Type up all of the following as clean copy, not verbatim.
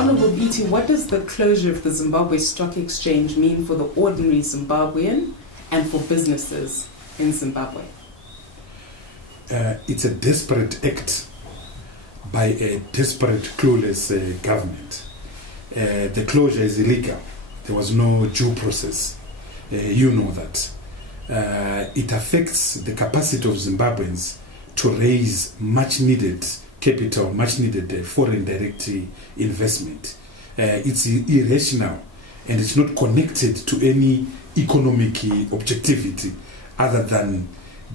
Honourable Biti, what does the closure of the Zimbabwe Stock Exchange mean for the ordinary Zimbabwean and for businesses in Zimbabwe? It's a desperate act by a desperate, clueless government. The closure is illegal. There was no due process. You know that. It affects the capacity of Zimbabweans to raise much needed capital, much needed foreign direct investment. It's irrational and it's not connected to any economic objectivity other than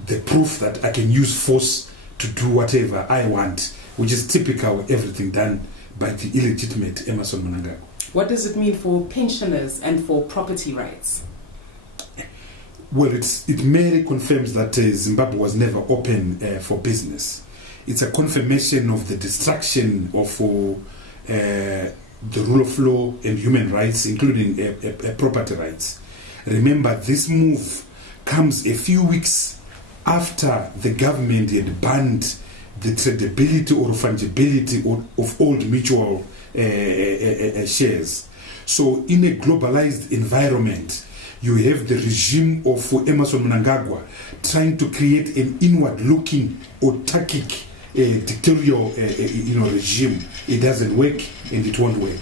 the proof that I can use force to do whatever I want, which is typical of everything done by the illegitimate Emmerson Mnangagwa. What does it mean for pensioners and for property rights? Well, it merely confirms that Zimbabwe was never open for business. It's a confirmation of the destruction of the rule of law and human rights, including property rights. Remember, this move comes a few weeks after the government had banned the tradability or fungibility of old mutual shares. So in a globalized environment, you have the regime of Emmerson Mnangagwa trying to create an inward-looking, autarkic, dictatorial regime. It doesn't work and it won't work.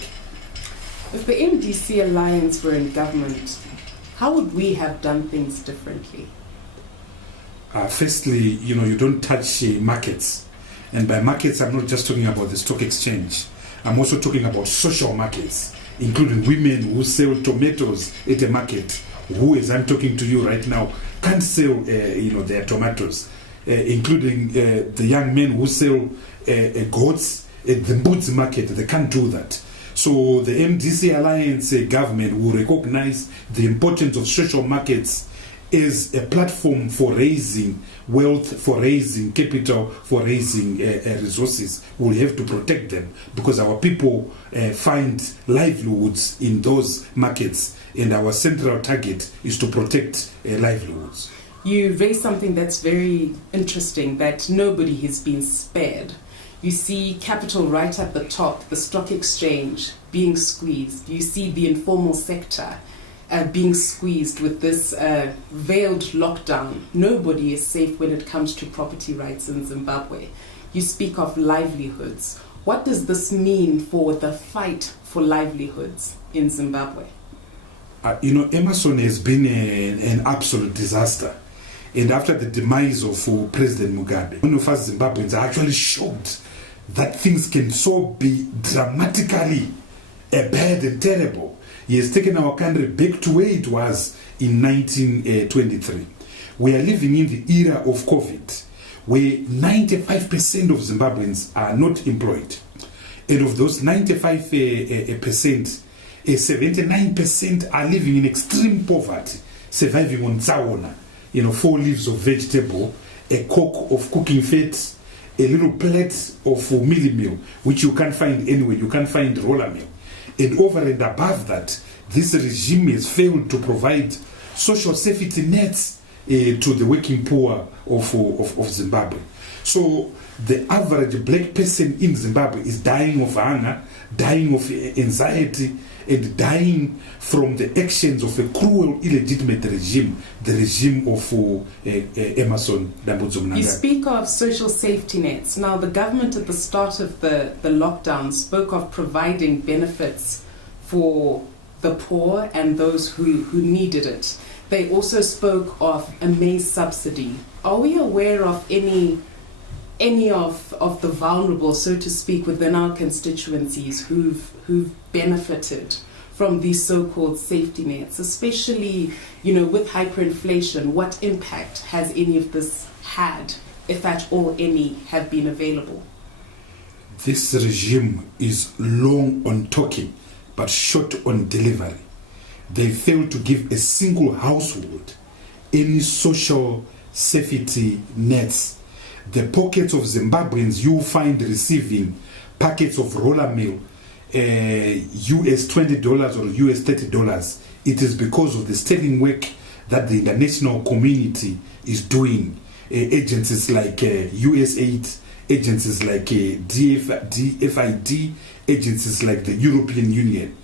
If the MDC alliance were in government, how would we have done things differently? Firstly, you don't touch markets. And by markets, I'm not just talking about the stock exchange. I'm also talking about social markets, including women who sell tomatoes at a market, who, as I'm talking to you right now, can't sell their tomatoes, including the young men who sell goats at the Mbudzi market. They can't do that. So the MDC Alliance government will recognize the importance of social markets as a platform for raising wealth, for raising capital, for raising resources. We'll have to protect them because our people find livelihoods in those markets, and our central target is to protect livelihoods. You raised something that's very interesting, that nobody has been spared. You see capital right at the top, the stock exchange being squeezed. You see the informal sector being squeezed with this veiled lockdown. Nobody is safe when it comes to property rights in Zimbabwe. You speak of livelihoods. What does this mean for the fight for livelihoods in Zimbabwe? Emmerson has been an absolute disaster. And after the demise of President Mugabe, one of us Zimbabweans are actually shocked that things can so be dramatically bad and terrible. He has taken our country back to where it was in 1923. We are living in the era of COVID, where 95% of Zimbabweans are not employed. And of those 95%, 79% are living in extreme poverty, surviving on tsaona, 4 leaves of vegetable, a coke of cooking fat, a little plate of mealie meal, which you can't find anywhere. You can't find roller meal. And over and above that, this regime has failed to provide social safety nets to the working poor of Zimbabwe. So the average black person in Zimbabwe is dying of hunger, dying of anxiety, and dying from the actions of a cruel, illegitimate regime, the regime of Emmerson Mnangagwa. You speak of social safety nets. Now, the government at the start of the lockdown spoke of providing benefits for the poor and those who needed it. They also spoke of a maize subsidy. Are we aware of any of the vulnerable, so to speak, within our constituencies who've benefited from these so-called safety nets, especially, with hyperinflation? What impact has any of this had, if at all any have been available? This regime is long on talking, but short on delivery. They fail to give a single household any social safety nets. The pockets of Zimbabweans you find receiving packets of roller meal, US $20 or US $30, it is because of the sterling work that the international community is doing. Agencies like USAID agencies like DFID, agencies like the European Union.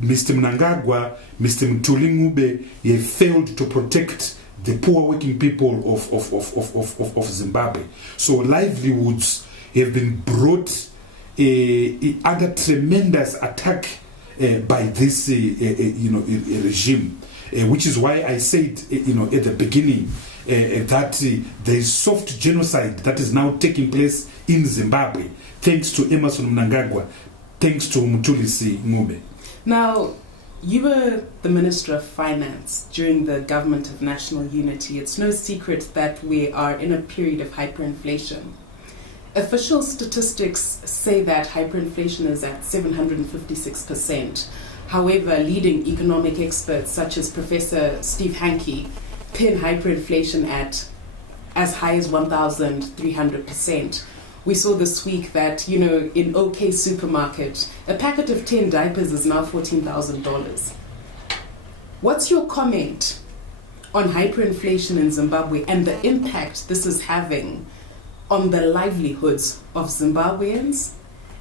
Mr. Mnangagwa, Mr. Mtuli have failed to protect the poor working people of Zimbabwe. So livelihoods have been brought under tremendous attack by this regime, which is why I said at the beginning that there is soft genocide that is now taking place in Zimbabwe, thanks to Emmerson Mnangagwa, thanks to Mutulisi Ngube. Now, you were the Minister of Finance during the Government of National Unity. It's no secret that we are in a period of hyperinflation. Official statistics say that hyperinflation is at 756%. However, leading economic experts such as Professor Steve Hanke pin hyperinflation at as high as 1,300%. We saw this week that, in OK Supermarket, a packet of 10 diapers is now $14,000. What's your comment on hyperinflation in Zimbabwe and the impact this is having on the livelihoods of Zimbabweans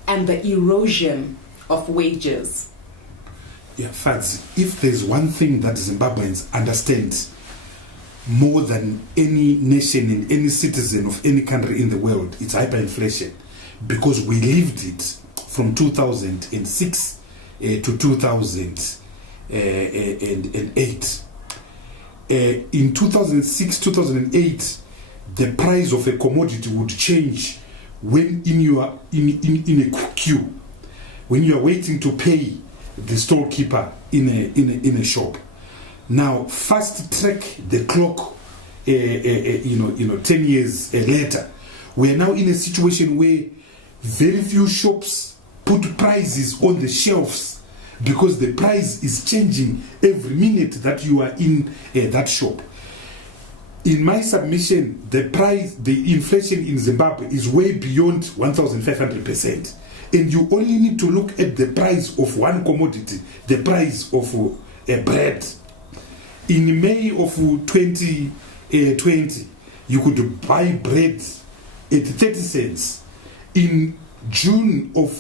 and the erosion of wages? Yeah, Fads, if there's one thing that Zimbabweans understand more than any nation and any citizen of any country in the world, it's hyperinflation, because we lived it from 2006 to 2008. In 2006, 2008, the price of a commodity would change when in a queue, when you are waiting to pay the storekeeper in a shop. Now, fast track the clock, 10 years later, we are now in a situation where very few shops put prices on the shelves because the price is changing every minute that you are in that shop. In my submission, the inflation in Zimbabwe is way beyond 1,500%. And you only need to look at the price of one commodity, the price of bread. In May of 2020, you could buy bread at 30 cents. In June of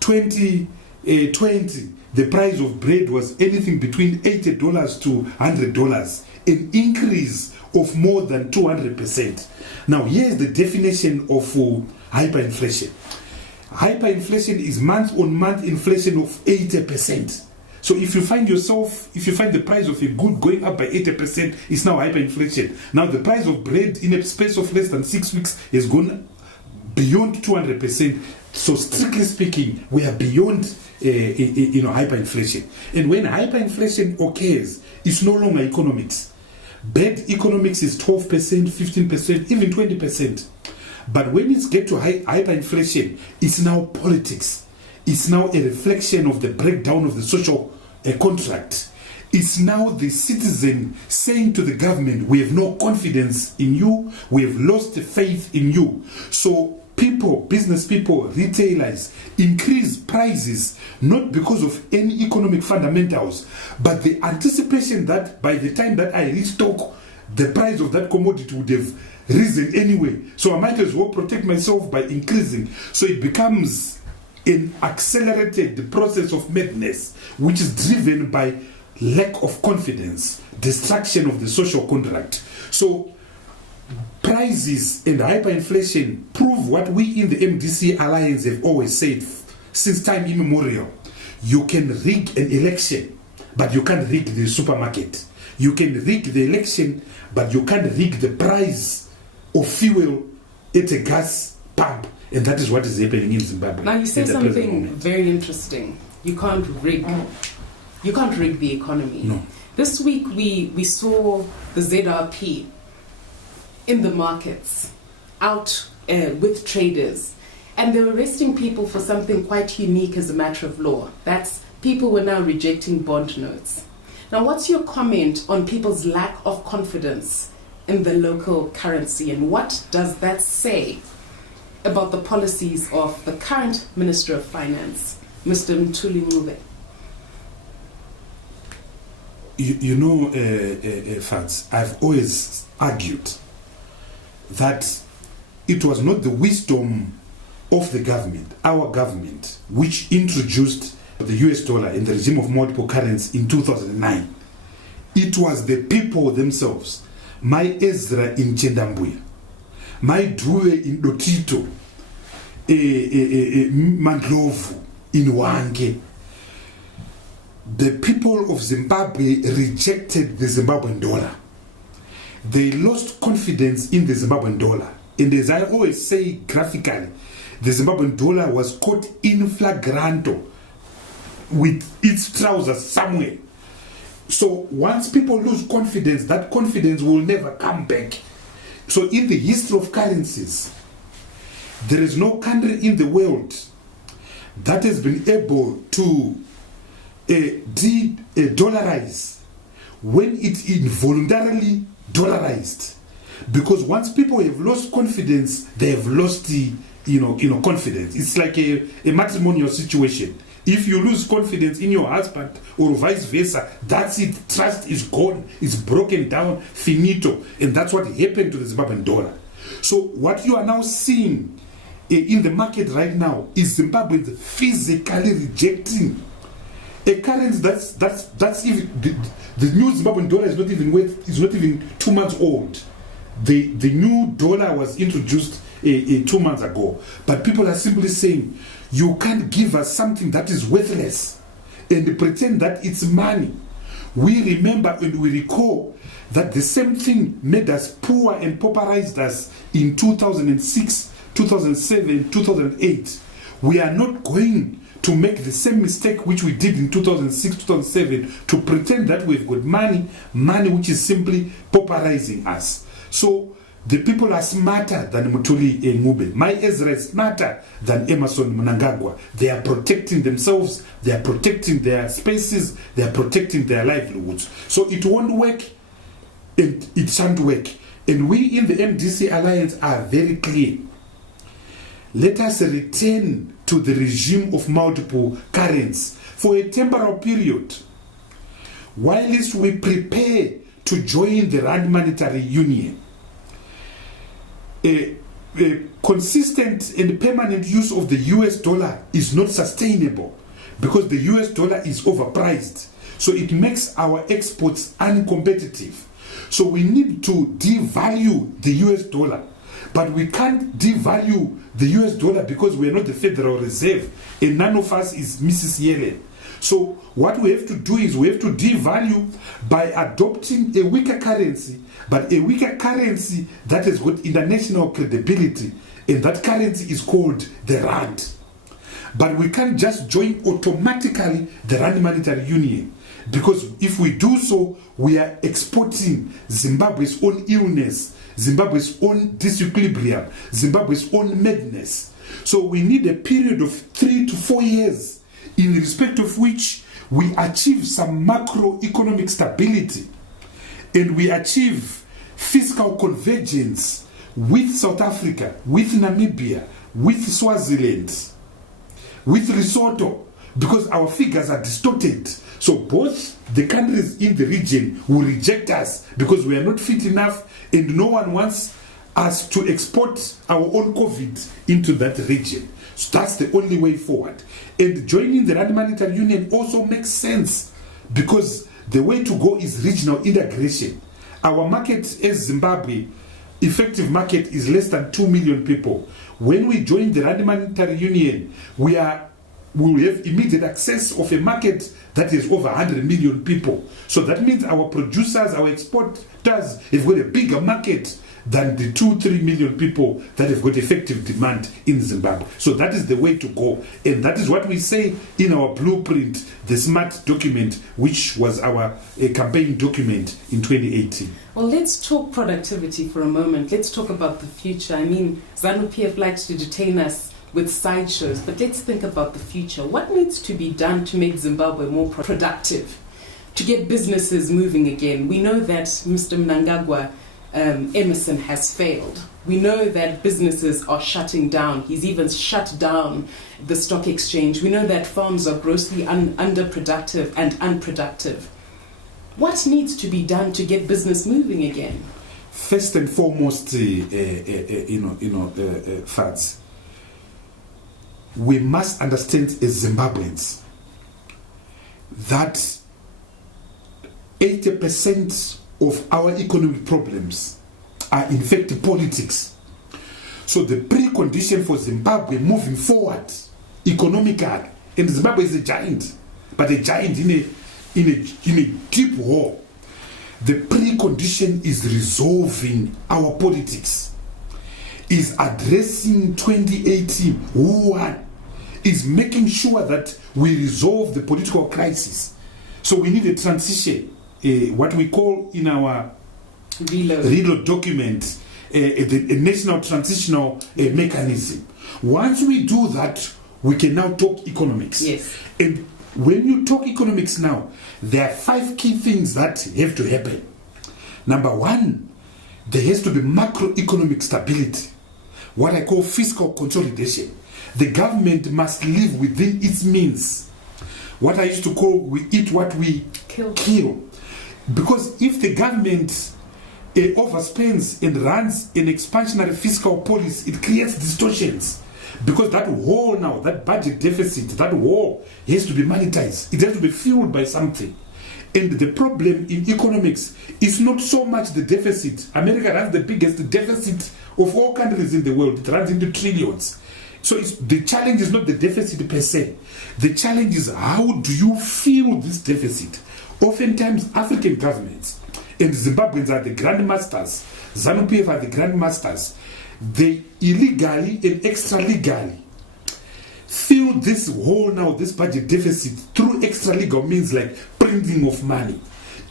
2020, the price of bread was anything between $80 to $100, an increase of more than 200%. Now, here's the definition of hyperinflation. Hyperinflation is month-on-month inflation of 80%. So if you find the price of a good going up by 80%, it's now hyperinflation. Now the price of bread in a space of less than 6 weeks has gone beyond 200%. So strictly speaking, we are beyond hyperinflation. And when hyperinflation occurs, it's no longer economics. Bad economics is 12%, 15%, even 20%. But when it gets to hyperinflation, it's now politics. It's now a reflection of the breakdown of the social contract. It's now the citizen saying to the government, we have no confidence in you, we have lost faith in you. So people, business people, retailers increase prices not because of any economic fundamentals, but the anticipation that by the time that I restock, the price of that commodity would have risen anyway. So I might as well protect myself by increasing. So it becomes an accelerated process of madness, which is driven by lack of confidence, destruction of the social contract. So prices and hyperinflation prove what we in the MDC Alliance have always said since time immemorial. You can rig an election, but you can't rig the supermarket. You can rig the election, but you can't rig the price of fuel at a gas pump. And that is what is happening in Zimbabwe. Now you say something very interesting. You can't rig the economy. No. This week we saw the ZRP in the markets, out with traders, and they were arresting people for something quite unique as a matter of law. That's people were now rejecting bond notes. Now, what's your comment on people's lack of confidence in the local currency, and what does that say about the policies of the current Minister of Finance, Mr. Mtuli Ngube? Fats, I've always argued that it was not the wisdom of the government, our government, which introduced the US dollar and the regime of multiple currency in 2009, it was the people themselves. My Ezra in Chendambuya, my Due in Dotito, Mandlovu in Wange. The people of Zimbabwe rejected the Zimbabwean dollar. They lost confidence in the Zimbabwean dollar. And as I always say graphically, the Zimbabwean dollar was caught in flagranto with its trousers somewhere. So once people lose confidence, that confidence will never come back. So in the history of currencies, there is no country in the world that has been able to de-dollarize when it involuntarily dollarized. Because once people have lost confidence, they have lost the confidence. It's like a matrimonial situation. If you lose confidence in your husband or vice versa, that's it. Trust is gone. It's broken down. Finito. And that's what happened to the Zimbabwean dollar. So what you are now seeing in the market right now is Zimbabweans physically rejecting a currency that's even the new Zimbabwean dollar is not even 2 months old. The new dollar was introduced 2 months ago, but people are simply saying you can't give us something that is worthless and pretend that it's money. We remember and we recall that the same thing made us poor and pauperized us in 2006, 2007, 2008. We are not going to make the same mistake which we did in 2006, 2007, to pretend that we've got money which is simply pauperizing us. So the people are smarter than Mutuli Ngube. My Ezra is smarter than Emerson Mnangagwa. They are protecting themselves, they are protecting their spaces, they are protecting their livelihoods. So it won't work and it shan't work. And we in the MDC Alliance are very clear. Let us return to the regime of multiple currencies for a temporal period, whilst we prepare to join the Rand Monetary Union. A consistent and permanent use of the US dollar is not sustainable because the US dollar is overpriced. So it makes our exports uncompetitive. So we need to devalue the US dollar. But we can't devalue the US dollar because we are not the Federal Reserve and none of us is Mrs. Yellen. So what we have to do is we have to devalue by adopting a weaker currency, but a weaker currency that has got international credibility, and that currency is called the Rand. But we can't just join automatically the Rand Monetary Union, because if we do so, we are exporting Zimbabwe's own illness, Zimbabwe's own disequilibrium, Zimbabwe's own madness. So we need a period of 3 to 4 years in respect of which we achieve some macroeconomic stability and we achieve fiscal convergence with South Africa, with Namibia, with Swaziland, with Lesotho, because our figures are distorted. So both the countries in the region will reject us because we are not fit enough and no one wants us to export our own COVID into that region. So that's the only way forward. And joining the Rand Monetary Union also makes sense because the way to go is regional integration. Our market as Zimbabwe, effective market is less than 2 million people. When we join the Rand Monetary Union, we will have immediate access of a market that is over 100 million people. So that means our producers, our exporters have got a bigger market than the 2-3 million people that have got effective demand in Zimbabwe. So that is the way to go. And that is what we say in our blueprint, the SMART document, which was our campaign document in 2018. Well, let's talk productivity for a moment. Let's talk about the future. I mean, ZANU-PF likes to detain us with sideshows, but let's think about the future. What needs to be done to make Zimbabwe more productive, to get businesses moving again? We know that Mr. Mnangagwa Emerson has failed. We know that businesses are shutting down. He's even shut down the stock exchange. We know that farms are grossly underproductive and unproductive. What needs to be done to get business moving again? First and foremost, Fats, we must understand as Zimbabweans that 80% of our economic problems are in fact politics. So the precondition for Zimbabwe moving forward economically, and Zimbabwe is a giant, but a giant in a deep hole. The precondition is resolving our politics, is addressing 2018 who won, is making sure that we resolve the political crisis. So we need a transition, what we call in our reload document, a national transitional mechanism. Once we do that, we can now talk economics. Yes. And when you talk economics now, there are 5 key things that have to happen. Number 1, there has to be macroeconomic stability, what I call fiscal consolidation. The government must live within its means. What I used to call, we eat what we kill. Because if the government overspends and runs an expansionary fiscal policy, it creates distortions. Because that wall now, that budget deficit, that wall has to be monetized. It has to be fueled by something. And the problem in economics is not so much the deficit. America runs the biggest deficit of all countries in the world. It runs into trillions. So the challenge is not the deficit per se. The challenge is how do you fuel this deficit? Oftentimes, African governments and Zimbabweans are the grandmasters. ZANU-PF are the grandmasters. They illegally and extra-legally fill this hole now, this budget deficit, through extra-legal means like printing of money,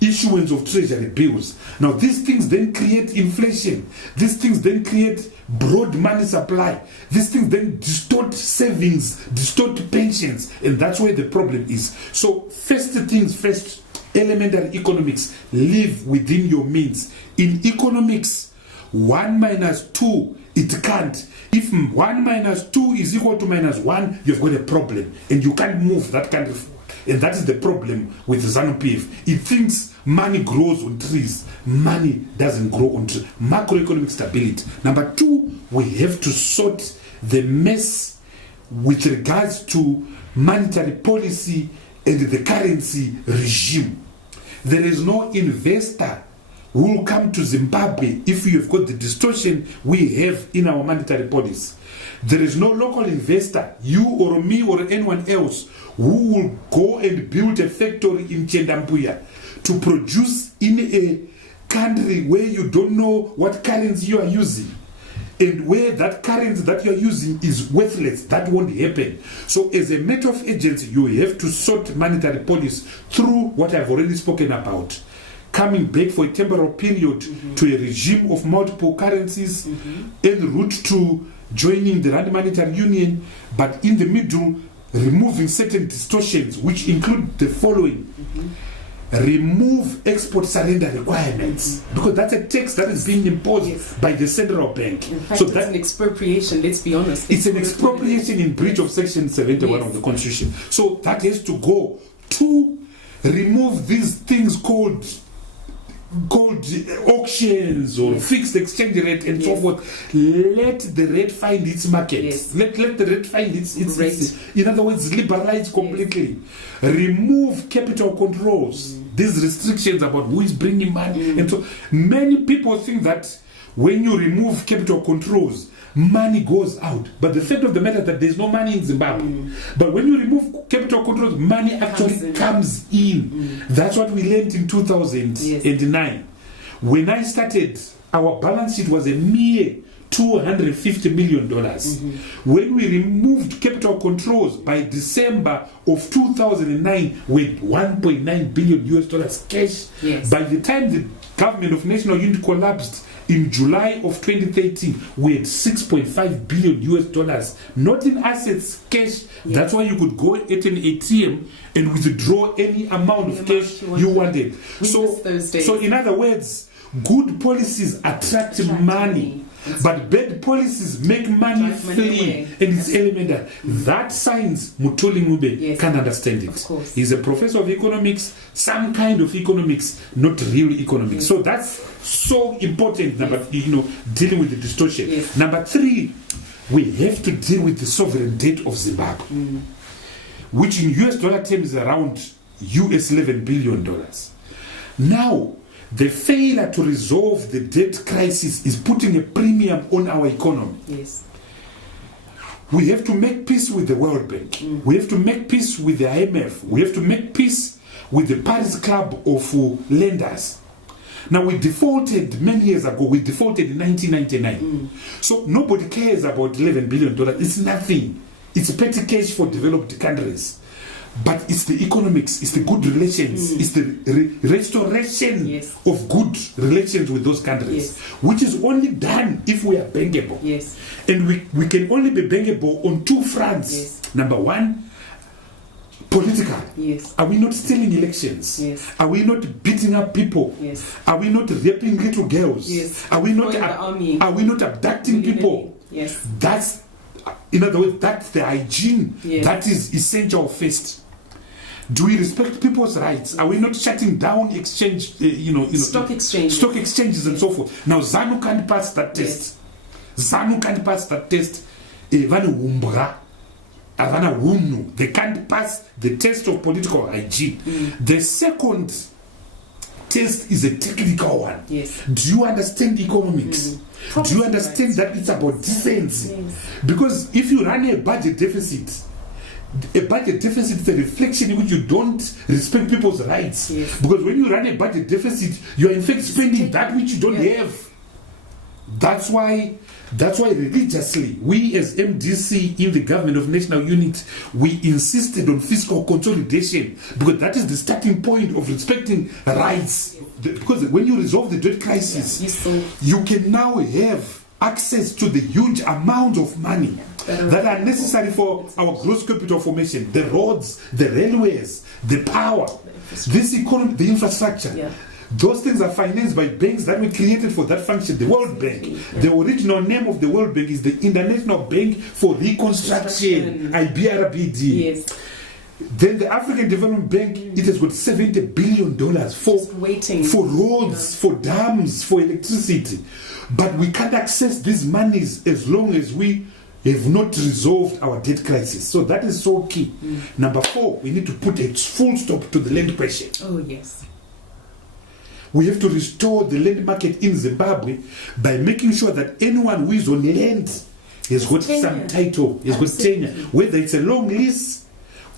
issuance of treasury bills. Now these things then create inflation. These things then create broad money supply. These things then distort savings, distort pensions, and that's where the problem is. So first things first, elementary economics, live within your means. In economics, 1 minus 2, it can't. If 1 minus 2 is equal to minus 1, you've got a problem, and you can't move that country forward. And that is the problem with ZANU-PF. It thinks money grows on trees. Money doesn't grow on trees. Macroeconomic stability. Number 2, we have to sort the mess with regards to monetary policy and the currency regime. There is no investor who will come to Zimbabwe if you have got the distortion we have in our monetary policy. There is no local investor, you or me or anyone else, who will go and build a factory in Chendampuya to produce in a country where you don't know what currency you are using, and where that currency that you are using is worthless. That won't happen. So as a matter of agency, you have to sort monetary policy through what I've already spoken about. Coming back for a temporal period to a regime of multiple currencies, en route to joining the Rand Monetary Union, but in the middle, removing certain distortions, which include the following. Remove export surrender requirements, because that's a tax that is being imposed by the central bank. In fact, so it's that's an expropriation, let's be honest. It's an expropriation in breach of Section 71 of the Constitution. So that has to go. 2, remove these things called auctions or fixed exchange rate and so forth. Let the rate find its market. Let the rate find its in other words, liberalize completely. Remove capital controls. These restrictions about who is bringing money. And so many people think that when you remove capital controls, money goes out. But the fact of the matter is that there's no money in Zimbabwe. But when you remove capital controls, money actually comes in. That's what we learned in 2009. When I started, our balance sheet was a mere $250 million. When we removed capital controls by December of 2009 with $1.9 billion cash, by the time the government of national unity collapsed in July of 2013, we had $6.5 billion, not in assets, cash. That's why you could go at an ATM and withdraw any amount of cash you wanted. So in other words, good policies attract money, but bad policies make money flee, and it's elemental. That science, Mutuli Ngube can understand it. He's a professor of economics, some kind of economics, not real economics. So that's so important, dealing with the distortion. Number 3, we have to deal with the sovereign debt of Zimbabwe, which in US dollar terms is around US $11 billion. Now, the failure to resolve the debt crisis is putting a premium on our economy. Yes. We have to make peace with the World Bank. We have to make peace with the IMF. We have to make peace with the Paris Club of lenders. Now, we defaulted many years ago. We defaulted in 1999. So nobody cares about $11 billion. It's nothing. It's petty cash for developed countries. But it's the economics, it's the good relations, it's the restoration of good relations with those countries, which is only done if we are bankable. Yes. And we can only be bankable on two fronts. Yes. Number one, political. Yes. Are we not stealing elections? Yes. Are we not beating up people? Yes. Are we not raping little girls? Yes. Are we not Are we not abducting people? Yes. That's, in other words, that's the hygiene that is essential first. Do we respect people's rights? Are we not shutting down exchange, stock exchanges and so forth? Now, ZANU can't pass that test. ZANU can't pass that test. They can't pass the test of political hygiene. The second test is a technical one. Yes. Do you understand economics? Do you understand that it's about decency? Because if you run a budget deficit is a reflection in which you don't respect people's rights. Yes. Because when you run a budget deficit, you are in fact spending that which you don't have. That's why religiously, we as MDC in the government of national unity, we insisted on fiscal consolidation, because that is the starting point of respecting rights. Because when you resolve the debt crisis, you can now have access to the huge amount of money that are necessary for our gross capital formation, the roads, the railways, the power, this economy, the infrastructure. Those things are financed by banks that were created for that function. The World Bank. The original name of the World Bank is the International Bank for Reconstruction, IBRBD. Yes. Then the African Development Bank, it has got $70 billion for roads, for dams, for electricity. But we can't access these monies as long as we have not resolved our debt crisis. So that is so key. Number 4, we need to put a full stop to the land question. Oh, yes. We have to restore the land market in Zimbabwe by making sure that anyone who is on land has got some title, has got tenure, whether it's a long lease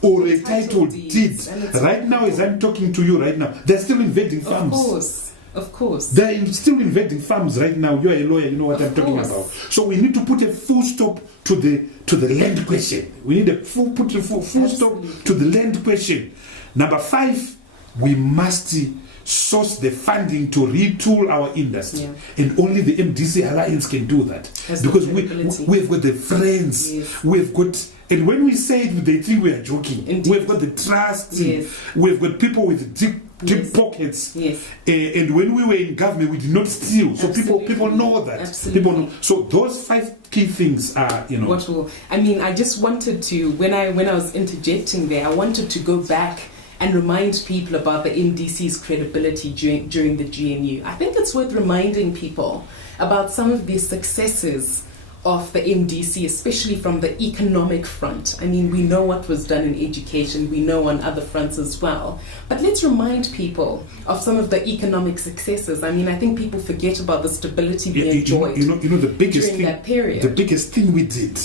or a title deed. Right now, as I'm talking to you right now, they're still invading farms. Of course. They're still invading farms right now. You're a lawyer, you know what I'm talking about. So we need to put a full stop to the land question. We need to put a full stop to the land question. Number 5, we must source the funding to retool our industry, and only the MDC Alliance can do that, because we've got the friends, we've got, and when we say it, they think we are joking. We've got the trust, we've got people with deep pockets, and when we were in government, we did not steal. So people know that. People know. So those 5 key things are, I just wanted to, when I was interjecting there, I wanted to go back and remind people about the MDC's credibility during the GNU. I think it's worth reminding people about some of the successes of the MDC, especially from the economic front. I mean, we know what was done in education, we know on other fronts as well. But let's remind people of some of the economic successes. I mean, I think people forget about the stability we enjoyed the biggest during that period. The biggest thing we did,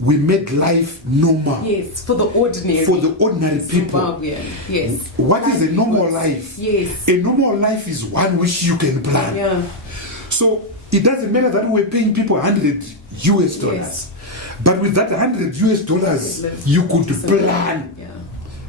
we made life normal. Yes, for the ordinary people. Zimbabwean. Yes. What is a normal life? Yes. A normal life is one which you can plan. Yeah. So it doesn't matter that we're paying people $100 US. But with that $100 US, you could plan. Yeah.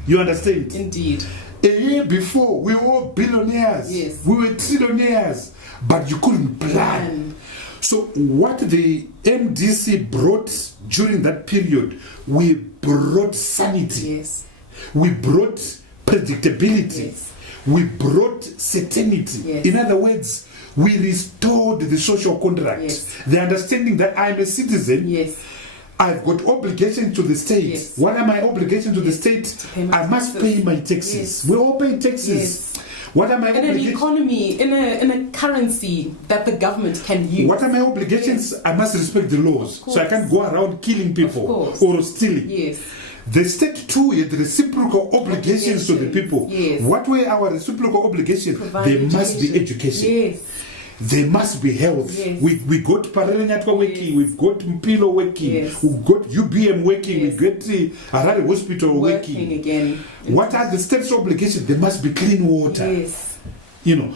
You understand? Indeed. A year before, we were billionaires. Yes. We were trillionaires. But you couldn't plan. So what the MDC brought during that period, we brought sanity. Yes. We brought predictability. Yes. We brought certainty. Yes. In other words, we restored the social contract. Yes. The understanding that I'm a citizen. Yes. I've got obligations to the state. Yes. What are my obligations to the state? I must pay my taxes. Yes. We all pay taxes. Yes. What are my in an economy, in a currency that the government can use? What are my obligations? Yes. I must respect the laws. So I can't go around killing people or stealing. Yes. The state too had reciprocal obligations to the people. Yes. What were our reciprocal obligations? There must be education. Yes. There must be health. Yes. We got Paralenyatwa working, we've got Mpilo working, we've got UBM working, we get the Harare Hospital working. Again. What are the state's obligations? There must be clean water. Yes.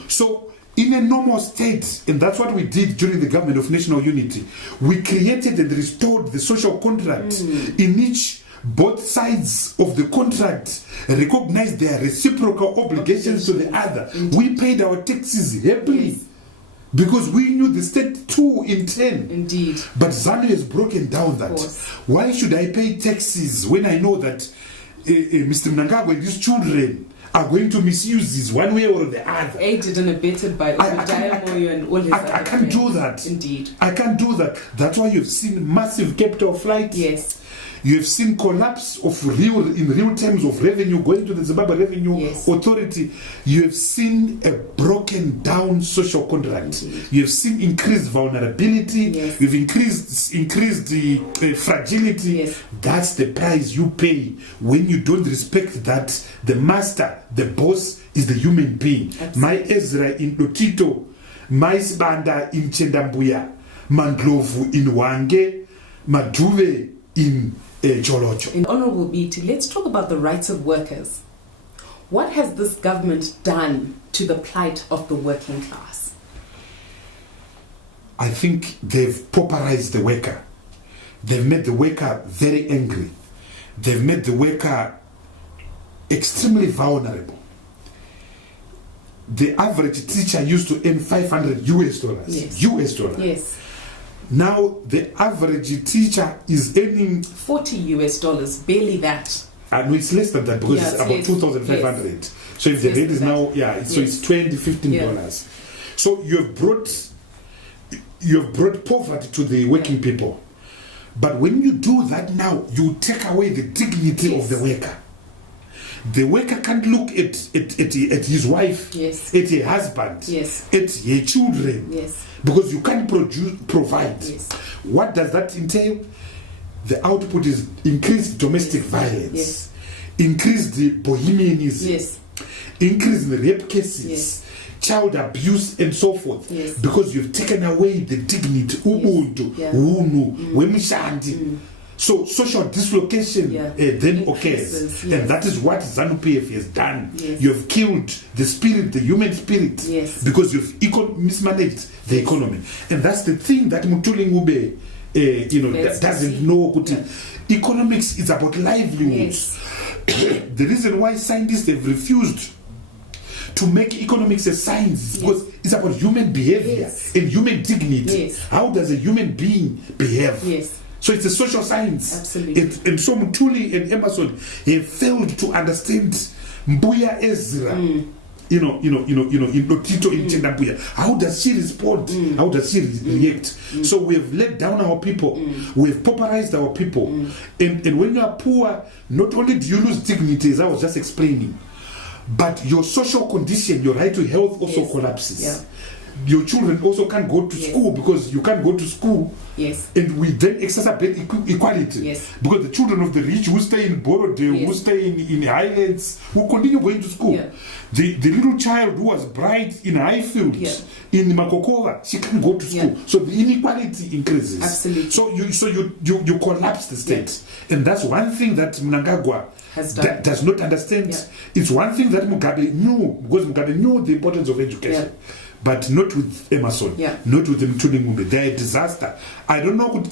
So in a normal state, and that's what we did during the government of national unity, we created and restored the social contract in which both sides of the contract recognize their reciprocal obligations to the other. Indeed. We paid our taxes happily. Yes. Because we knew the state too in turn. Indeed. But ZANU has broken down that. Why should I pay taxes when I know that Mr. Mnangagwa and his children are going to misuse this one way or the other? Aided and abetted by Moyo and all his I can't do that. Indeed. I can't do that. That's why you've seen massive capital flight. Yes. You have seen collapse of in real terms of revenue going to the Zimbabwe Revenue Authority. You have seen a broken down social contract. You have seen increased vulnerability. Yes. You've increased the fragility. Yes. That's the price you pay when you don't respect that the master, the boss, is the human being. Absolutely. My Ezra in Lotito, my Sbanda in Chendambuya, Manglovu in Wange, Maduve in Cholocho. In Honorable Biti, let's talk about the rights of workers. What has this government done to the plight of the working class? I think they've pauperized the worker. They've made the worker very angry. They've made the worker extremely vulnerable. The average teacher used to earn $500 US. Yes. US dollars. Yes. Now the average teacher is earning $40 US, barely that. And it's less than that because it's about 2,500. Yes. So if the rate is now, so it's $20, $15. So you have brought poverty to the working people. But when you do that now, you take away the dignity of the worker. The worker can't look at his wife, at her husband, at her children, because you can't provide. Yes. What does that entail? The output is increased domestic violence, increased the bohemianism, increased the rape cases, child abuse, and so forth, because you've taken away the dignity, ubuntu, wemishandi. So social dislocation then occurs, and that is what ZANU-PF has done. You have killed the spirit, the human spirit, because you've mismanaged the economy, and that's the thing that Mutuli Ngube, doesn't know. Economics is about livelihoods. The reason why scientists have refused to make economics a science is because it's about human behavior and human dignity. How does a human being behave? So it's a social science. Absolutely. And so Mutuli and Emerson have failed to understand Mbuya Ezra. In Lotito in Chendambuya. How does she respond? How does she react? So we have let down our people. We have pauperized our people. And when you are poor, not only do you lose dignity, as I was just explaining, but your social condition, your right to health also collapses. Your children also can't go to school because you can't go to school. And we then exacerbate equality. Because the children of the rich who stay in Borodale, who stay in Highlands, who continue going to school. The little child who was bright in Highfield, in Makokova, she can't go to school. So the inequality increases. Absolutely. So you collapse the state. And that's one thing that Mnangagwa does not understand. It's one thing that Mugabe knew, because Mugabe knew the importance of education. But not with Emerson, not with Mtuli Ngube. They're a disaster. I don't know what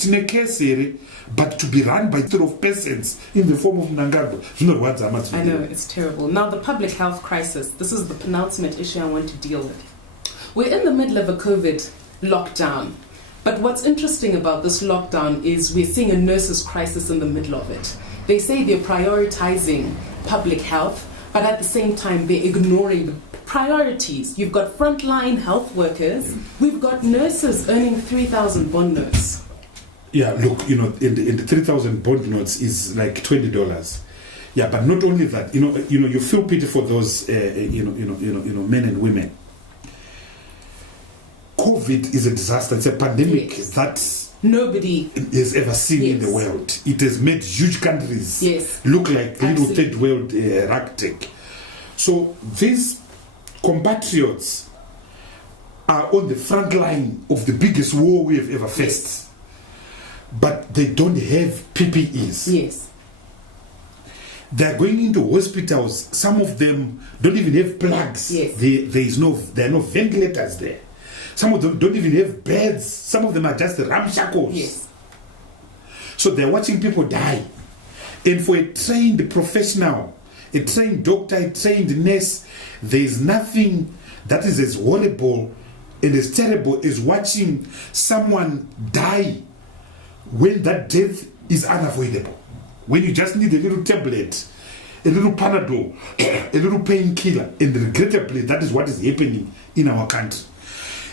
but to be run by a set of peasants in the form of Mnangagwa. I know, it's terrible. Now, the public health crisis. This is the penultimate issue I want to deal with. We're in the middle of a COVID lockdown. But what's interesting about this lockdown is we're seeing a nurses' crisis in the middle of it. They say they're prioritizing public health, but at the same time, they're ignoring the priorities. You've got frontline health workers. We've got nurses earning 3,000 bond notes. Look, in the 3,000 bond notes is like $20. Yeah, but not only that, you feel pity for those, men and women. COVID is a disaster. It's a pandemic that nobody has ever seen in the world. It has made huge countries look like little third world ragtag. So these compatriots are on the front line of the biggest war we have ever faced. But they don't have PPEs. Yes. They're going into hospitals. Some of them don't even have plugs. Yes. There are no ventilators there. Some of them don't even have beds. Some of them are just ramshackles. Yes. So they're watching people die. And for a trained professional, a trained doctor, a trained nurse, there is nothing that is as horrible and as terrible as watching someone die when that death is unavoidable. When you just need a little tablet, a little Panadol, a little painkiller, and regrettably that is what is happening in our country.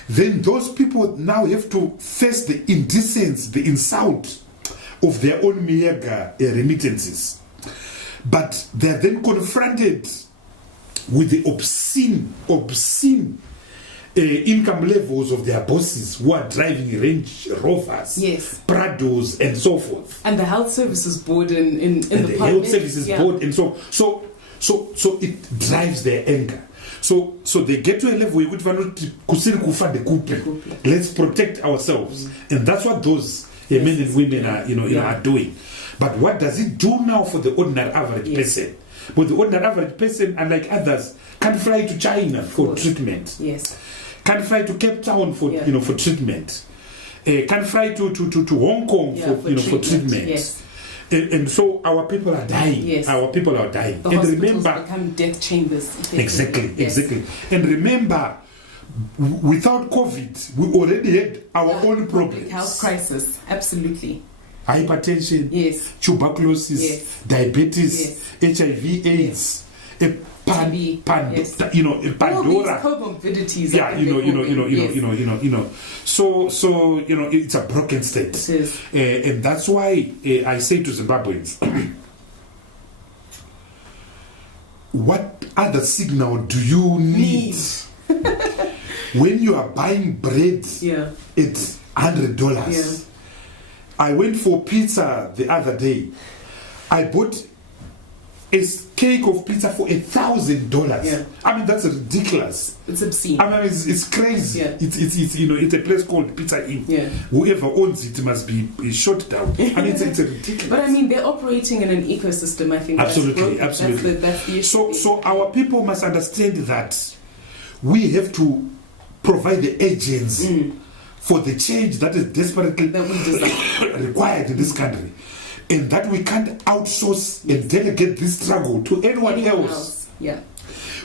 Then those people now have to face the indecency, the insult of their own meager remittances. But they are then confronted with the obscene income levels of their bosses who are driving Range Rovers, Prados, and so forth. And the Health Services Board in the Health Services Board, and so it drives their anger. So they get to a level where let's protect ourselves, and that's what those men and women are doing. But what does it do now for the ordinary average person? But the ordinary average person, unlike others, can't fly to China for treatment. Yes. Can't fly to Cape Town for for treatment. Can't fly to Hong Kong for treatment. Yes. And so our people are dying. Yes. Our people are dying. The and hospitals remember, become death chambers. Exactly. And remember, without COVID, we already had our own problems. Health crisis, absolutely. Hypertension, tuberculosis, diabetes, HIV, AIDS, TB, Pandora. All these comorbidities. So it's a broken state. It is. And that's why I say to Zimbabweans, what other signal do you need when you are buying bread at $100? I went for pizza the other day. I bought a cake of pizza for $1,000. I mean, that's ridiculous. It's obscene. I mean, it's crazy. It's a place called Pizza Inn. Whoever owns it must be shut down. I mean, it's ridiculous. But I mean, they're operating in an ecosystem. I think absolutely. That's the issue. So our people must understand that we have to provide the agents for the change that is desperately required in this country. And that we can't outsource and delegate this struggle to anyone else.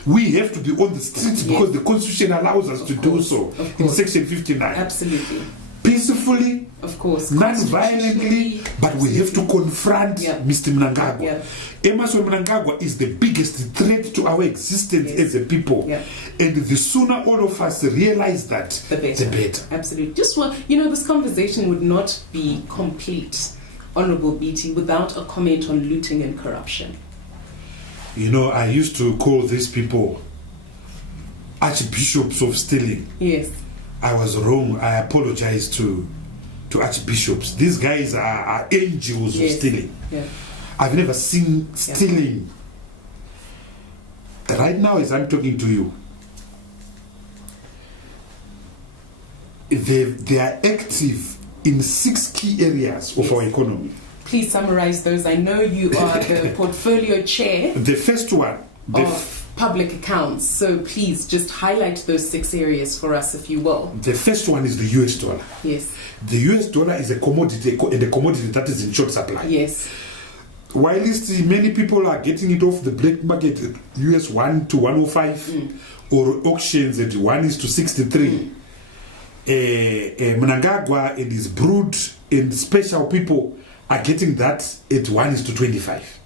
We have to be on the streets because the Constitution allows us to do so in Section 59. Absolutely. Peacefully, of course, non-violently, but we have to confront Mr. Mnangagwa. Emerson Mnangagwa is the biggest threat to our existence as a people. And the sooner all of us realize that, the better. Absolutely. Just this conversation would not be complete, Honorable Biti, without a comment on looting and corruption. I used to call these people archbishops of stealing. Yes. I was wrong. I apologize to archbishops. These guys are angels of stealing. I've never seen stealing. Right now, as I'm talking to you, they are active in 6 key areas of our economy. Please summarize those. I know you are the portfolio chair. The first one of public accounts. So please just highlight those 6 areas for us, if you will. The first one is the US dollar. Yes. The US dollar is a commodity, and a commodity that is in short supply. Yes. Whilst many people are getting it off the black market, US 1 to 105, or auctions at 1:63. Mnangagwa and his brood and special people are getting that at 1:25.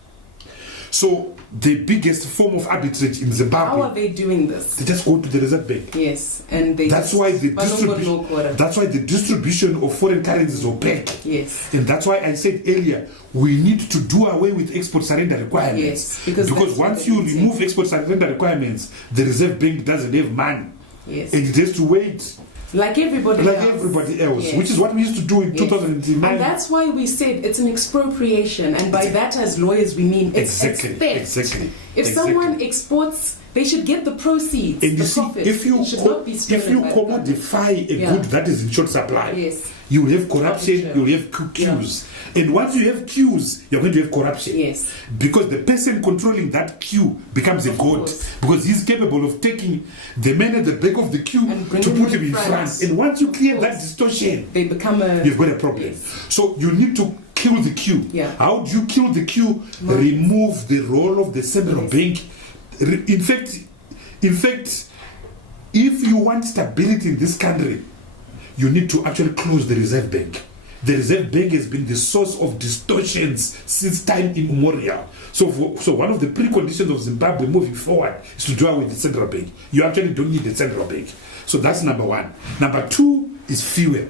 So the biggest form of arbitrage in Zimbabwe. How are they doing this? They just go to the Reserve Bank. Yes, and they. That's why the distribution of foreign currencies is opaque. Yes, and that's why I said earlier we need to do away with export surrender requirements. Yes, because once you remove export surrender requirements, the Reserve Bank doesn't have money. Yes, and it has to wait. Like everybody else, yes. Which is what we used to do in 2009. And that's why we said it's an expropriation, and by that, as lawyers, we mean it's theft. Exactly. If someone exports, they should get the proceeds, and the profits. If you commodify a good that is in short supply, you will have corruption, you will have queues. And once you have queues, you're going to have corruption. Yes. Because the person controlling that queue becomes a god. Because he's capable of taking the man at the back of the queue to put him in front. And once you clear that distortion, they become you've got a problem. Yes. So you need to kill the queue. Yeah. How do you kill the queue? Right. Remove the role of the central bank. In fact, if you want stability in this country, you need to actually close the Reserve Bank. The Reserve Bank has been the source of distortions since time immemorial. So one of the preconditions of Zimbabwe moving forward is to do away with the central bank. You actually don't need the central bank. So that's number one. Number two is fuel.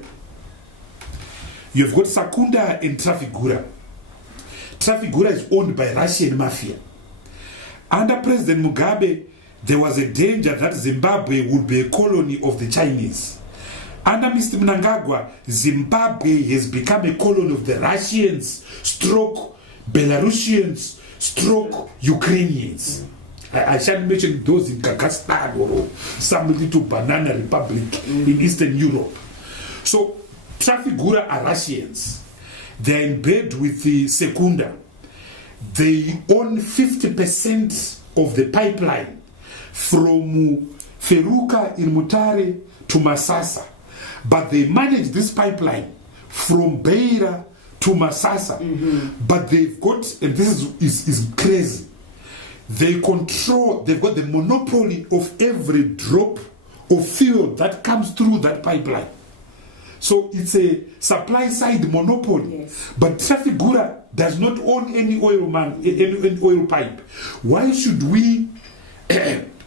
You've got Sakunda and Trafigura. Trafigura is owned by Russian mafia. Under President Mugabe, there was a danger that Zimbabwe would be a colony of the Chinese. Under Mr. Mnangagwa, Zimbabwe has become a colony of the Russians, stroke Belarusians, stroke Ukrainians. I shan't mention those in Kazakhstan or some little banana republic in Eastern Europe. So, Trafigura are Russians. They're in bed with the Sekunda. They own 50% of the pipeline from Feruka in Mutare to Masasa. But they manage this pipeline from Beira to Masasa. But they've got, and this is crazy, they've got the monopoly of every drop of fuel that comes through that pipeline. So it's a supply side monopoly. Yes. But Trafigura does not own any any oil pipe. Why should we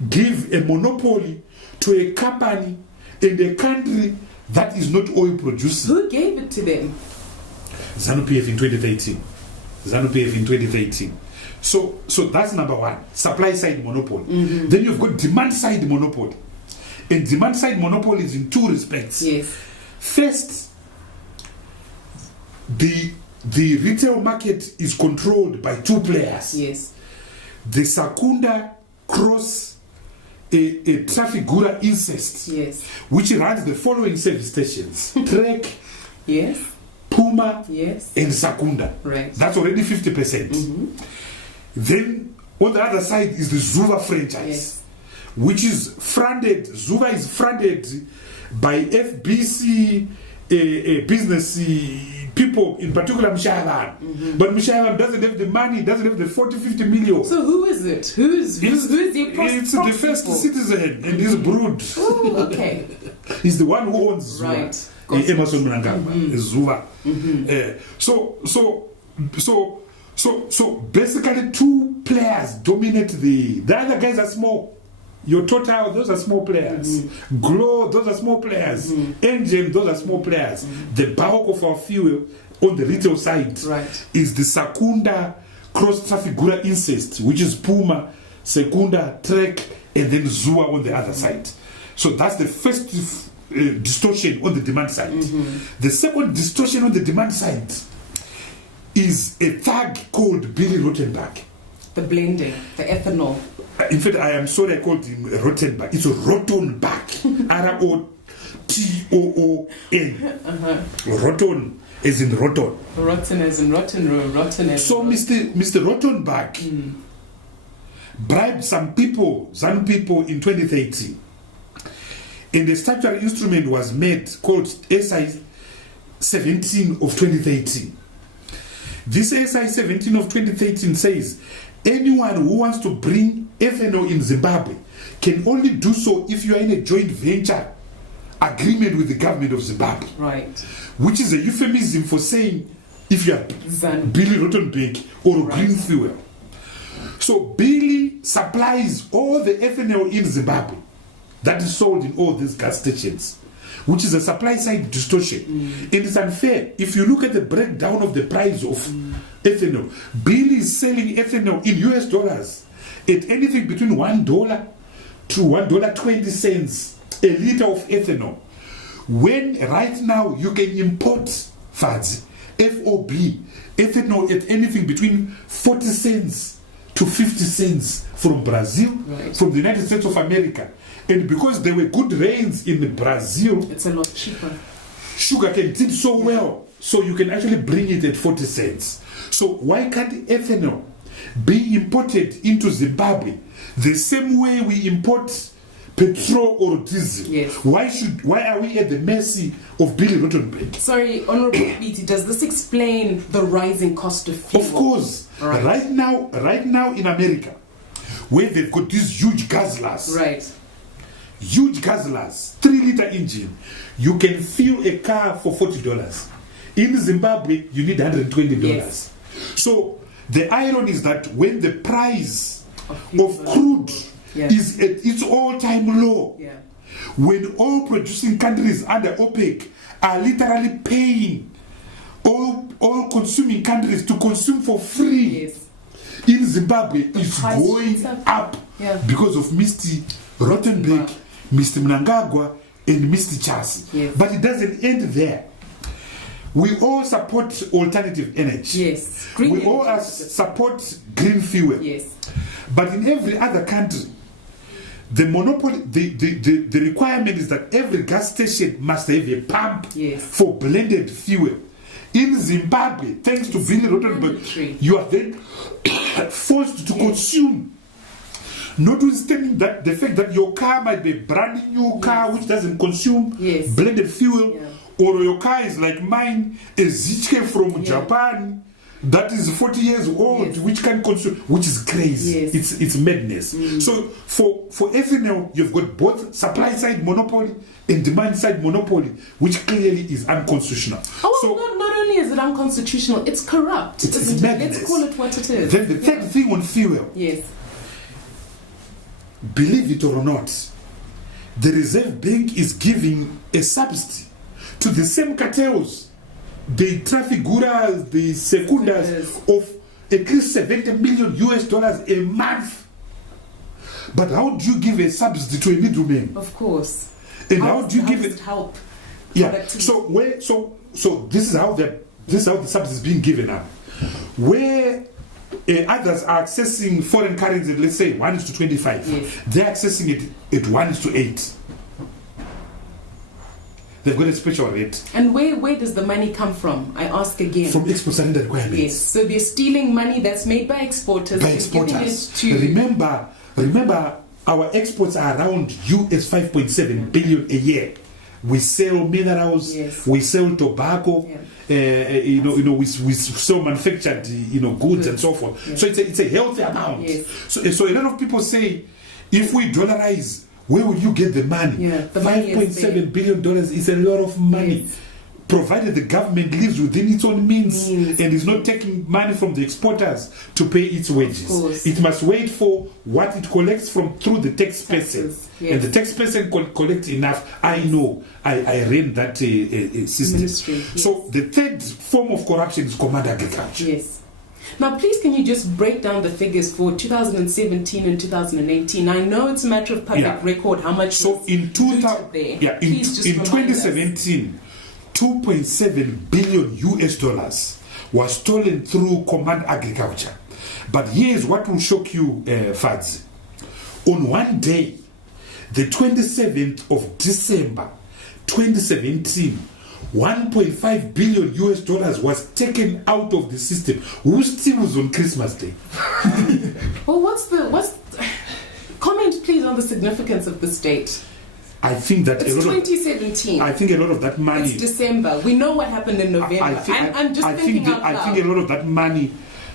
give a monopoly to a company in a country that is not oil producing? Who gave it to them? ZANU-PF in 2013. So that's number one, supply side monopoly. Then you've got demand side monopoly. And demand side monopoly is in two respects. Yes. First, the retail market is controlled by two players. Yes. The Sakunda cross a Trafigura incest, yes, which runs the following service stations: Trek, yes, Puma, yes, and Sakunda. Right. That's already 50%. Then on the other side is the Zuva franchise, yes, which is funded. Zuva is funded by FBC business people, in particular Mshayavan. But Mshayavan doesn't have the money, doesn't have the 40-50 million. So who is it? Who's the It's the first citizen and his brood. Oh, okay. He's the one who owns Zuva. Right. Emerson Mnangagwa is Zuva. So basically two players dominate the other guys are small. Your Total, those are small players. Glow, those are small players. Engine, those are small players. The bulk of our fuel on the retail side is the Sakunda cross Trafigura incest, which is Puma, Sekunda, Trek, and then Zua on the other side. So that's the first distortion on the demand side. The second distortion on the demand side is a thug called Billy Rottenberg. The blending, the ethanol. In fact, I am sorry I called him Rottenberg. It's a Rottenberg. R-O-T-O-O-N. Rotten as in rotten. Rotten as in rotten, rotten as so Mr. Rottenberg bribed some people, in 2013. And the statutory instrument was made called SI 17 of 2013. This SI 17 of 2013 says anyone who wants to bring ethanol in Zimbabwe can only do so if you are in a joint venture agreement with the government of Zimbabwe. Right. Which is a euphemism for saying if you are Billy Rottenberg or Green Fuel. So Billy supplies all the ethanol in Zimbabwe that is sold in all these gas stations, which is a supply side distortion. It is unfair. If you look at the breakdown of the price of ethanol, Billy is selling ethanol in US dollars at anything between $1 to $1.20 a liter of ethanol. When right now you can import FOB ethanol at anything between 40 cents to 50 cents from Brazil, from the United States of America. And because there were good rains in Brazil, it's a lot cheaper. Sugar cane did so well, so you can actually bring it at 40 cents. So why can't ethanol be imported into Zimbabwe the same way we import petrol or diesel? Yes. Why are we at the mercy of Billy Rottenberg? Sorry, Honorable Biti, does this explain the rising cost of fuel? Of course. Right now in America, where they've got these huge guzzlers. Right. Huge guzzlers, 3-liter engine. You can fuel a car for $40. In Zimbabwe, you need $120. Yes. So the irony is that when the price of crude is at its all-time low, when oil producing countries under OPEC are literally paying oil consuming countries to consume for free, in Zimbabwe it's going up because of Mr. Rottenberg, Mr. Mnangagwa, and Mr. Chasi. But it doesn't end there. We all support alternative energy. Yes. We all support green fuel. Yes. But in every other country, the monopoly, the requirement is that every gas station must have a pump for blended fuel. In Zimbabwe, thanks to Billy Rottenberg, you are then forced to consume. Notwithstanding that the fact that your car might be a brand new car which doesn't consume blended fuel, or your car is like mine, a Zichke from Japan that is 40 years old, which can consume, which is crazy. It's madness. So for ethanol, you've got both supply side monopoly and demand side monopoly, which clearly is unconstitutional. Not only is it unconstitutional, it's corrupt. It's madness. Let's call it what it is. Then the third thing on fuel. Yes. Believe it or not, the Reserve Bank is giving a subsidy to the same cartels, the trafiguras, the secundas, of at least $70 million a month. But how do you give a subsidy to a middleman? Of course. And how do you give it help? Yeah. So this is how the subsidy is being given up. Where others are accessing foreign currency, let's say 1:25, they're accessing it at 1:8. They've got a special rate. And where does the money come from? I ask again. From export surrender requirements. Yes. So they're stealing money that's made by exporters. Remember, our exports are around US $5.7 billion a year. We sell minerals. We sell tobacco. We sell manufactured goods and so forth. So it's a healthy amount. So a lot of people say, if we dollarize, where will you get the money? $5.7 billion is a lot of money. Provided the government lives within its own means and is not taking money from the exporters to pay its wages. It must wait for what it collects through the tax person. And the tax person collects enough. I know. I ran that system. Ministry, So the third form of corruption is command agriculture. Yes. Now, please, can you just break down the figures for 2017 and 2018? I know it's a matter of public record how much. So in 2017, $2.7 billion was stolen through command agriculture. But here's what will shock you, Fads. On one day, the 27th of December 2017, $1.5 billion was taken out of the system. Who steals on Christmas Day? Well, comment please on the significance of this date. I think that it's 2017. I think a lot of that money. It's December. We know what happened in November. I think a lot of that money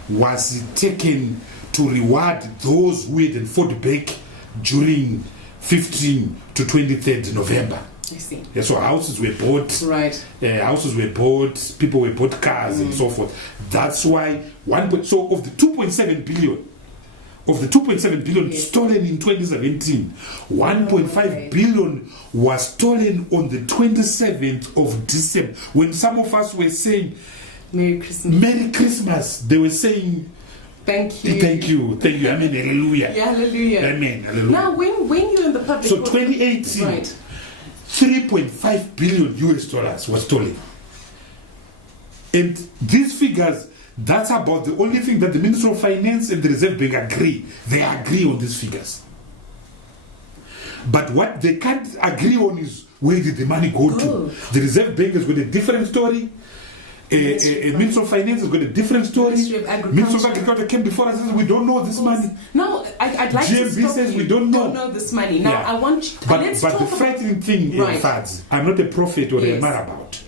was taken to reward those who had fought back during 15 to 23rd November. I see. Yeah, so houses were bought. Houses were bought. People were bought cars and so forth. That's why so of the 2.7 billion, of the 2.7 billion Yes. stolen in 2017, 1.5 billion was stolen on the 27th of December. When some of us were saying, Merry Christmas. Merry Christmas, they were saying, Thank you. Thank you. Amen. Hallelujah. Yeah, hallelujah. Amen. Hallelujah. Now, when you're in the public... So 2018, right. 3.5 billion US dollars was stolen. And these figures, that's about the only thing that the Minister of Finance and the Reserve Bank agree. They agree on these figures. But what they can't agree on is where did the money go to? The Reserve Bank has got a different story. Minister of Finance has got a different story. Minister of Agriculture came before us and says we don't know this money. No, I'd like GMB to stop says you. we don't know. This money. Now, I want... But the frightening thing, Fads, I'm not a prophet or a man about.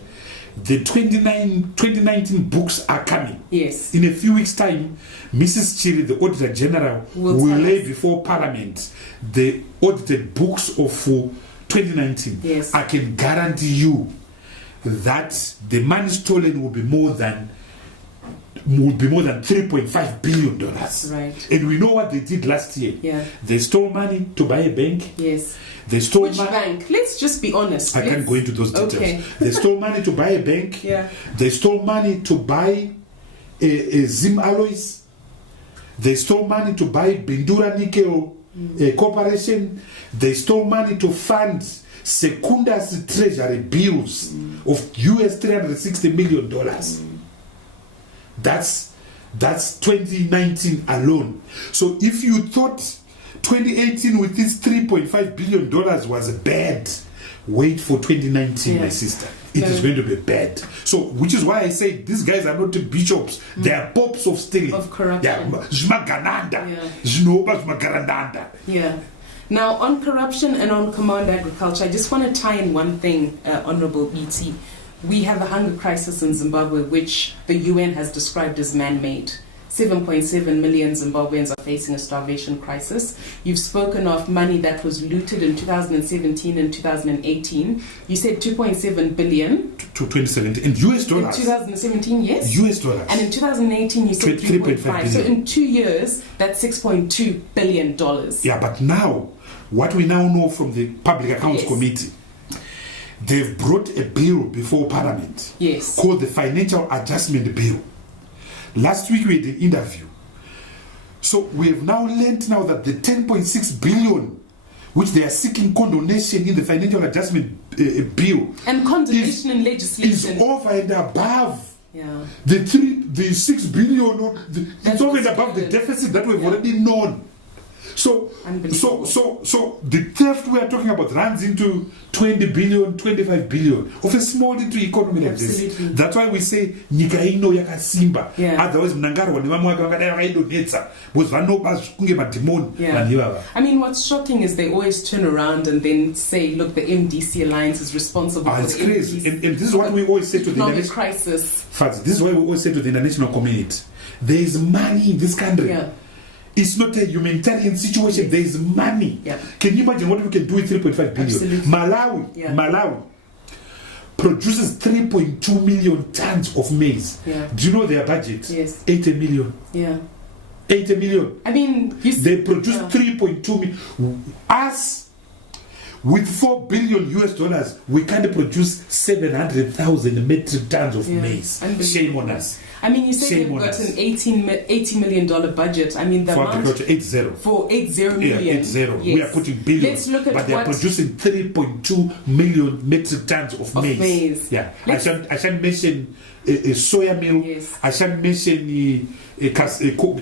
The 2019 books are coming. Yes. In a few weeks' time, Mrs. Chiri, the Auditor General, will lay before Parliament the audited books of 2019. Yes. I can guarantee you that the money stolen will be more than $3.5 billion. Right. And we know what they did last year. Yeah. They stole money to buy a bank. Yes. They stole Which bank? Let's just be honest. I can't go into those details. Okay. They stole money to buy a bank. Yeah. They stole money to buy a Zim Alloys. They stole money to buy Bindura Nickel Corporation. They stole money to fund Secunda's treasury bills of US $360 million. That's 2019 alone. So if you thought 2018 with this $3.5 billion was bad, wait for 2019, my sister. It is going to be bad. So, which is why I say these guys are not bishops. They are popes of stealing. Of corruption. Yeah. Now, on corruption and on command agriculture, I just want to tie in one thing, Honorable BT. We have a hunger crisis in Zimbabwe, which the UN has described as man-made. 7.7 million Zimbabweans are facing a starvation crisis. You've spoken of money that was looted in 2017 and 2018. You said 2.7 billion. To 2017. In US dollars. In 2017, yes. US dollars. And in 2018, you said 3.5 billion. So in 2 years, that's $6.2 billion. Yeah, but now, what we now know from the Public Accounts Committee, they've brought a bill before Parliament called the Financial Adjustment Bill. Last week we had an interview. So we have now learned now that the 10.6 billion which they are seeking condonation in the Financial Adjustment Bill and condonation in legislation is over and above the 6 billion. It's over and above the deficit that we've already known. So the theft we are talking about runs into 20 billion, 25 billion of a small little economy like this. That's why we say Nika ino yakasimba. Otherwise Mnangagwa nevamwe vakadai vakaidonetsa because vanoba kunge mademoni. I mean, what's shocking is they always turn around and then say, look, the MDC Alliance is responsible for it's crazy. And this is what we always say to the economic crisis. This is why we always say to the international community, there is money in this country. It's not a humanitarian situation. There is money. Can you imagine what we can do with 3.5 billion? Malawi produces 3.2 million tons of maize. Do you know their budget? 80 million. 80 million. I mean, they produce 3.2 million. Us, with $4 billion US dollars, we can't produce 700,000 metric tons of maize. Shame on us. I mean, you say they've got an $80 million budget. I mean, the for amount... agriculture, 80. For 80 million. Yeah, 80. Yes. We are putting billions. Let's look at but they are producing 3.2 million metric tons of maize. Yeah. I shan't mention soya meal. I shan't mention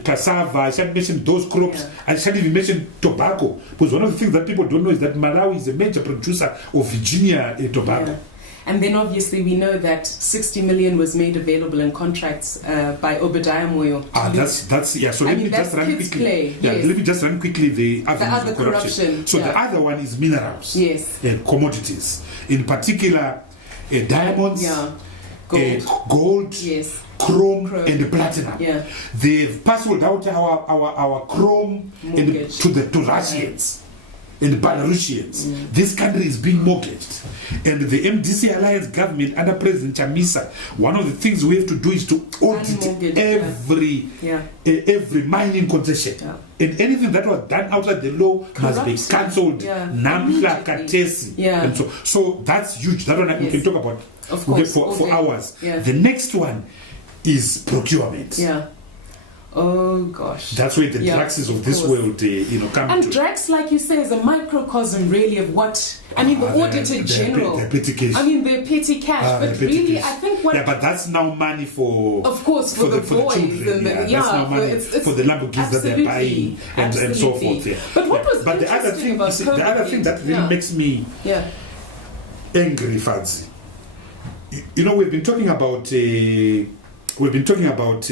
cassava. I shan't mention those crops. I shan't even mention tobacco. Because one of the things that people don't know is that Malawi is a major producer of Virginia tobacco. And then obviously we know that 60 million was made available in contracts by Obadiah Moyo. So let me just run quickly. Let me just run quickly the other corruption. So the other one is minerals and commodities. In particular, diamonds, gold, chrome and platinum. They've parceled out our chrome to Russians and Belarusians. This country is being mortgaged. And the MDC Alliance government under President Chamisa, one of the things we have to do is to audit every mining concession. Yeah. And anything that was done outside the law must be cancelled. Namhla, Katesi. And so that's huge. That one we can talk about for hours. Yeah. The next one is procurement. Yeah. Oh gosh. That's where the Draxes of this world, come and to. Drax, like you say, is a microcosm really of what the Auditor General. The petty cash. The petty cash. But really, cash. I think what. Yeah, but that's now money for. Of course, for the boys children, and that's now money for the Lamborghinis that they're buying and so forth. Yeah. But what was the other thing, the other thing that really makes me angry, Fadzi. We've been talking about.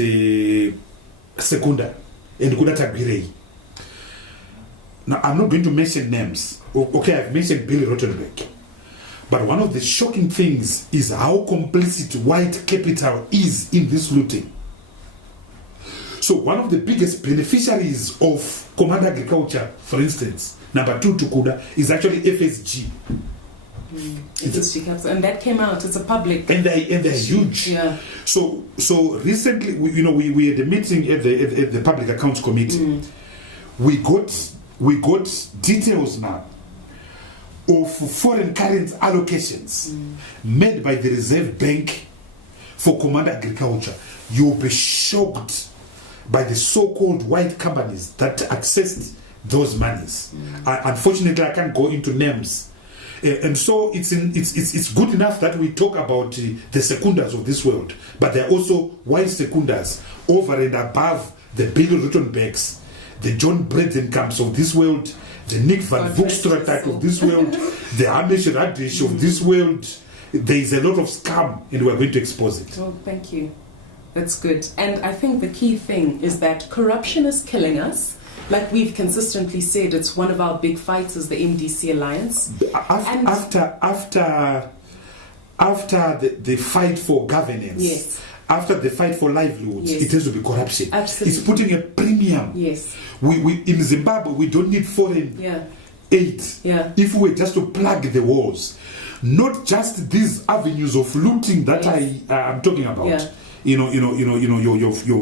Secunda and Kudatagirei. Now, I'm not going to mention names. Okay, I've mentioned Billy Rottenberg. But one of the shocking things is how complicit white capital is in this looting. So one of the biggest beneficiaries of Command Agriculture, for instance, number 2 Tukuda, is actually FSG. And that came out. It's a public, and they're huge. Yeah. So recently, we had a meeting at the Public Accounts Committee. We got details now of foreign current allocations made by the Reserve Bank for Command Agriculture. You'll be shocked by the so-called white companies that accessed those monies. Unfortunately, I can't go into names. And so it's good enough that we talk about the secundas of this world, but there are also white secundas over and above the Bill Rottenbergs, the John Bredenkamps of this world, the Nick Van Voogstraat of this world, the Hamish Radish of this world. There is a lot of scam, and we're going to expose it. Oh, thank you. That's good. And I think the key thing is that corruption is killing us. Like we've consistently said, it's one of our big fights is the MDC Alliance. After the fight for governance, after the fight for livelihoods, it has to be corruption. Absolutely. It's putting a premium. Yes. We in Zimbabwe, we don't need foreign aid. Yeah. If we were just to plug the walls, not just these avenues of looting that I'm talking about. Yeah. Your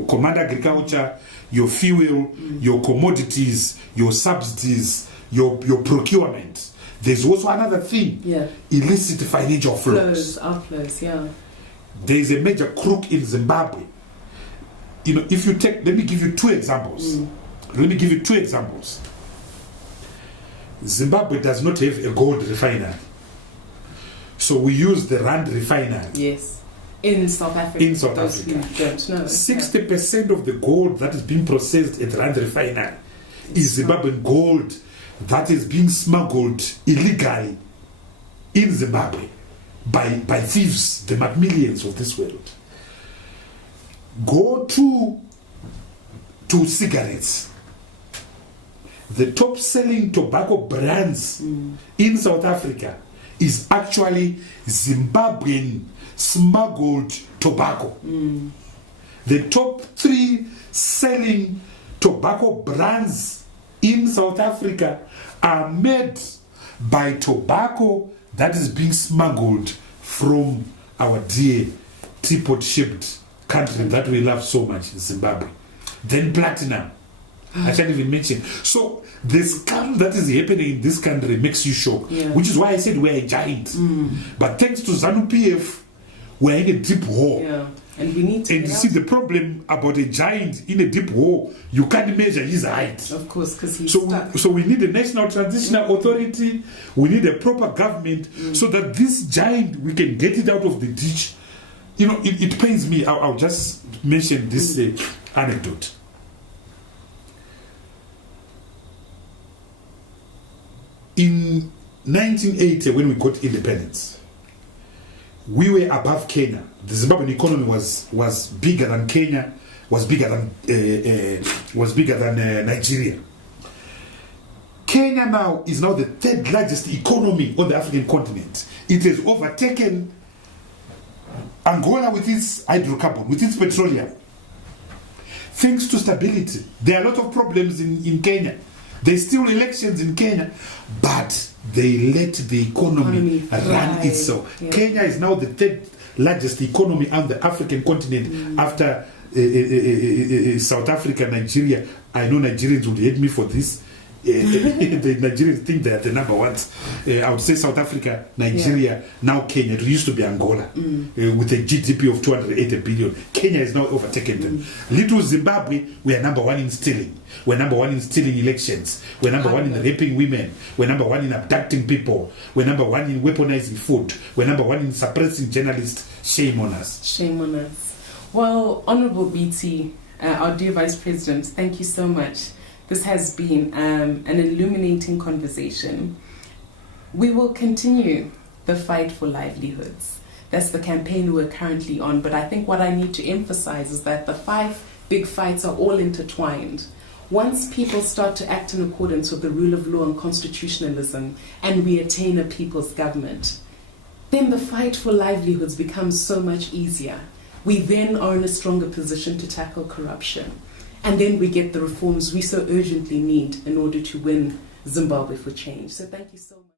command agriculture, your fuel, your commodities, your subsidies, your procurement. There's also another thing. Yeah. Illicit financial flows. Outflows, yeah. There is a major crook in Zimbabwe. If you take, let me give you two examples. Zimbabwe does not have a gold refinery. So we use the Rand refinery. Yes. In South Africa. 60% of the gold that is being processed at Rand refinery is Zimbabwean gold that is being smuggled illegally in Zimbabwe by thieves, the Macmillians of this world. Go to cigarettes. The top selling tobacco brands in South Africa is actually Zimbabwean smuggled tobacco. The top 3 selling tobacco brands in South Africa are made by tobacco that is being smuggled from our dear teapot-shaped country that we love so much, Zimbabwe. Then platinum. I can't even mention. So the scam that is happening in this country makes you shocked, which is why I said we're a giant. But thanks to ZANU-PF, we're in a deep hole. Yeah. And we need to. And you see the problem about a giant in a deep hole, you can't measure his height. Of course, because he's stuck. So we need a national transitional authority, we need a proper government so that this giant, we can get it out of the ditch. It pains me. I'll just mention this anecdote. In 1980, when we got independence, we were above Kenya. The Zimbabwean economy was bigger than Kenya, was bigger than Nigeria. Kenya now is now the 3rd largest economy on the African continent. It has overtaken Angola with its hydrocarbon, with its petroleum. Thanks to stability. There are a lot of problems in Kenya. There's still elections in Kenya, but they let the economy run itself. Yeah. Kenya is now the third largest economy on the African continent after South Africa, Nigeria. I know Nigerians would hate me for this. The Nigerians think they are the number ones. I would say South Africa, Nigeria, now Kenya. It used to be Angola with a GDP of 280 billion. Kenya has now overtaken them. Little Zimbabwe, we are number one in stealing. We're number one in stealing elections. We're number one in raping women. We're number one in abducting people. We're number one in weaponizing food. We're number one in suppressing journalists. Shame on us. Shame on us. Well, Honorable BT, our dear Vice President, thank you so much. This has been an illuminating conversation. We will continue the fight for livelihoods. That's the campaign we're currently on. But I think what I need to emphasize is that the 5 big fights are all intertwined. Once people start to act in accordance with the rule of law and constitutionalism, and we attain a people's government, then the fight for livelihoods becomes so much easier. We then are in a stronger position to tackle corruption. And then we get the reforms we so urgently need in order to win Zimbabwe for change. So thank you so much.